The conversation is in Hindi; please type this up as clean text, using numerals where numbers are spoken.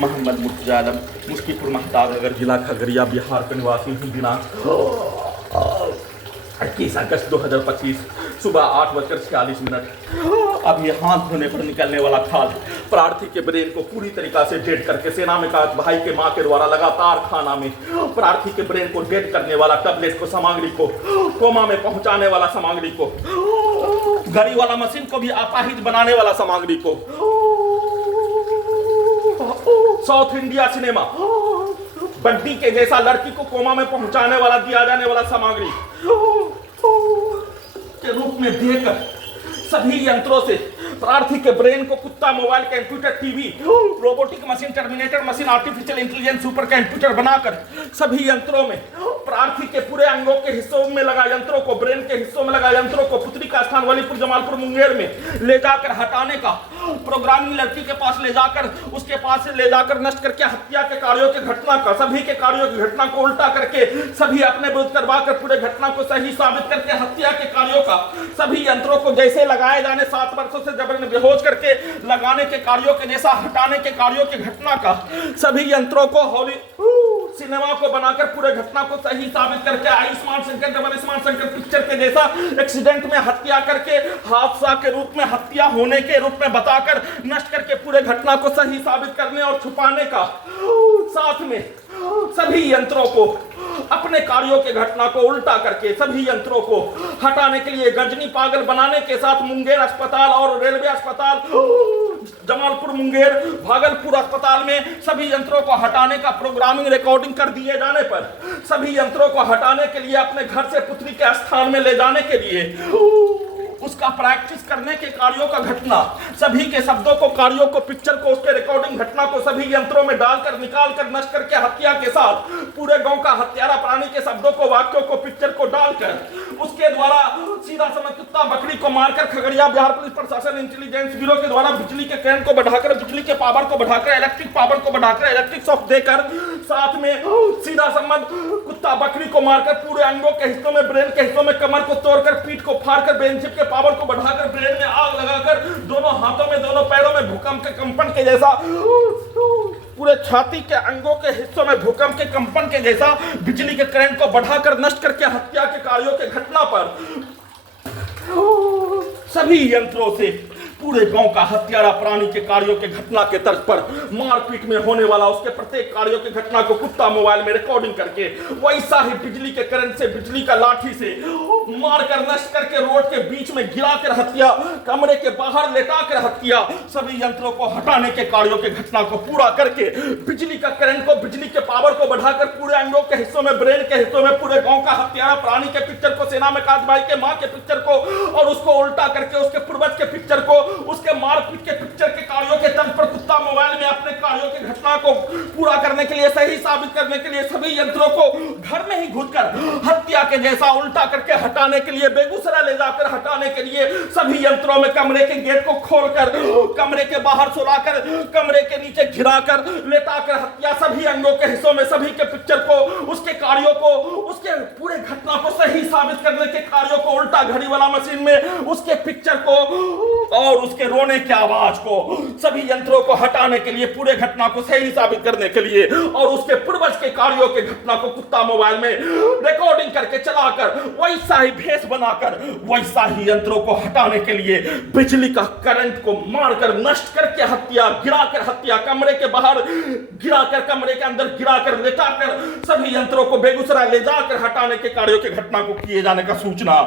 मोहम्मद मुर्तजा आलम, मुश्कीपुर महताबनगर, जिला खगड़िया, बिहार का निवासी हूँ। दिनांक 21 अगस्त 2025 सुबह 8:46। अब ये हाथ धोने पर निकलने वाला खाल प्रार्थी के ब्रेन को पूरी तरीका से डेड करके सेना में कहा भाई के मां के द्वारा लगातार खाना में प्रार्थी के ब्रेन को डेड करने वाला टैबलेट को सामग्री को कोमा में पहुंचाने वाला सामग्री को घड़ी वाला मशीन को भी अपाहिज बनाने वाला सामग्री को साउथ इंडिया सिनेमा बंटी के जैसा लड़की को कोमा में पहुंचाने वाला दिया जाने वाला सामग्री के रूप में देकर सभी यंत्रों से प्रार्थी के ब्रेन को कुत्ता, mobile, computer, TV, robotic machine, terminator machine, artificial intelligence, super computer बनाकर सभी यंत्रों में प्रार्थी के पूरे अंगों के हिस्सों में लगा यंत्रों को, ब्रेन के हिस्सों में लगा यंत्रों को पुत्री का स्थान वलीपुर, जमालपुर, मुंगेर में ले जाकर हटाने का प्रोग्रामिंग लड़की के पास ले जाकर उसके पास से ले जाकर नष्ट करके हत्या के कार्यों की घटना का सभी के कार्यों की घटना को उल्टा करके सभी अपने विरुद्ध करवाकर पूरे घटना को सही साबित करके हत्या के कार्यों का सभी यंत्रों को जैसे लगाए जाने 7 वर्षों से जबरन बेहोश करके लगाने के कार्यों के जैसा हटाने के कार्यों की घटना का सभी यंत्रों को हॉली सिनेमा को बनाकर पूरे घटना को सही साबित करके आयुष्मान शंकर, डबल आयुष्मान शंकर पिक्चर के जैसा एक्सीडेंट में हत्या करके हादसा के रूप में हत्या होने के रूप में बताकर नष्ट करके पूरे घटना को सही साबित करने और छुपाने का साथ में सभी यंत्रों को अपने कार्यों के घटना को उल्टा करके सभी यंत्रों को हटाने के लिए गजनी पागल बनाने के साथ मुंगेर अस्पताल और रेलवे अस्पताल, जमालपुर, मुंगेर, भागलपुर अस्पताल में सभी यंत्रों को हटाने का प्रोग्रामिंग रिकॉर्डिंग कर दिए जाने पर सभी यंत्रों को हटाने के लिए अपने घर से पुत्री के स्थान में ले जाने के लिए उसका प्रैक्टिस करने के कार्यों का घटना सभी के शब्दों को, कार्यों को, पिक्चर को, उसके रिकॉर्डिंग घटना को सभी यंत्रों में डालकर निकाल कर नष्ट करके हत्या के साथ पूरे गांव का हत्यारा प्राणी के शब्दों को, वाक्यों को, पिक्चर को डालकर उसके द्वारा सीधा समय कुत्ता बकरी को मारकर खगड़िया बिहार पुलिस प्रशासन इंटेलिजेंस ब्यूरो के द्वारा बिजली के करंट को बढ़ाकर, बिजली के पावर को बढ़ाकर, इलेक्ट्रिक पावर को बढ़ाकर, इलेक्ट्रिक शॉक देकर साथ में सीधा संबंध कुत्ता बकरी को मारकर पूरे अंगों के हिस्सों में, ब्रेन के हिस्सों में, कमर को तोड़कर, पीठ को फाड़कर, ब्रेन चिप के पावर को बढ़ाकर, ब्रेन में आग लगाकर, दोनों हाथों में, दोनों पैरों में भूकंप के कंपन के जैसा पूरे छाती के अंगों के हिस्सों में भूकंप के कंपन के जैसा बिजली के करंट को बढ़ाकर नष्ट करके हत्या के कार्यों के घटना पर सभी यंत्रों से पूरे गांव का हत्यारा प्राणी के कार्यों के घटना के तर्ज पर मारपीट में होने वाला उसके प्रत्येक कार्यों की घटना को कुत्ता मोबाइल में रिकॉर्डिंग करके वैसा ही बिजली के करंट से, बिजली का लाठी से मारकर नष्ट करके रोड के बीच में गिराकर हत्या, कमरे के बाहर लेटाकर हत्या, सभी यंत्रों को हटाने के कार्यों के घटना को पूरा करके बिजली का करंट को, बिजली के पावर को बढ़ाकर पूरे अंगों के हिस्सों में, ब्रेन के हिस्सों में पूरे गांव का हत्यारा प्राणी के पिक्चर को, सेना में काज भाई के मां के पिक्चर को और उसको उल्टा करके उसके पूर्वज के पिक्चर को, उसके मारपीट के पिक्चर के कार्यों के तर्ज पर कुत्ता मोबाइल में अपने कार्यों की घटना को पूरा करने के लिए, सही साबित करने के लिए सभी यंत्रों को घर में ही घुसकर हत्या के जैसा उल्टा करके हटाने के लिए, बेगूसराय ले जाकर हटाने के लिए सभी यंत्रों में कमरे के गेट को खोलकर, कमरे के बाहर सुलाकर, कमरे के नीचे घिराकर, लेटाकर हत्या, सभी अंगों के हिस्सों में सभी के पिक्चर को, उसके कार्यों को, उसके पूरे घटना को सही साबित करने के कार्यों को उल्टा घड़ी वाला मशीन में उसके पिक्चर को और उसके रोने की आवाज को सभी यंत्रों को हटाने के लिए, पूरे घटना को सही साबित करने के लिए और उसके पूर्वज के कार्यों के घटना को कुत्ता मोबाइल में रिकॉर्डिंग करके चलाकर वैसा ही भेष बनाकर वैसा ही यंत्रों को हटाने के लिए बिजली का करंट को मारकर नष्ट करके हत्या, गिराकर हत्या, कमरे के बाहर गिराकर, कमरे के अंदर गिराकर, लेटाकर सभी यंत्रों को बेगूसराय ले जाकर हटाने के कार्यों की घटना को किए जाने का सूचना